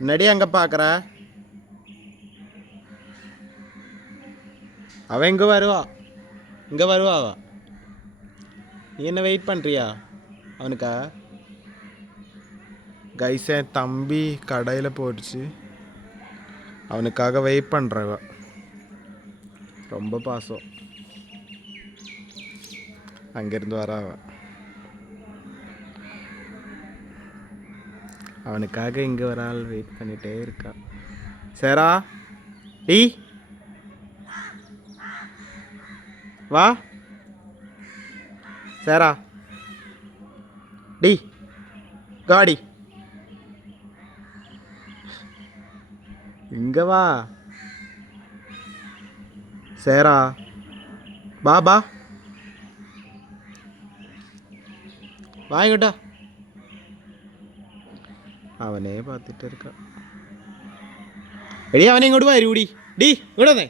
என்னடி அங்கே பார்க்குற? அவன் இங்கே வருவா, இங்கே வருவா அவ. நீ என்ன வெயிட் பண்ணுறியா அவனுக்கா? கைஸ், என் தம்பி கடையில் போயிடுச்சு, அவனுக்காக வெயிட் பண்ணுறவ. ரொம்ப பாசம். அங்கேருந்து வர அவனுக்காக இங்கே ஒரு ஆள் வெயிட் பண்ணிகிட்டே இருக்கா. சேரா, டீ வா. சேரா, டி காடி இங்கே வா. சேரா, பா வாங்கிட்டா. അവനെ பார்த்துட்டு இருக்கா. എടി അവനെ ഇങ്ങോട്ട് വരൂടി. ഡി ഇങ്ങോട്ട് വന്നേ.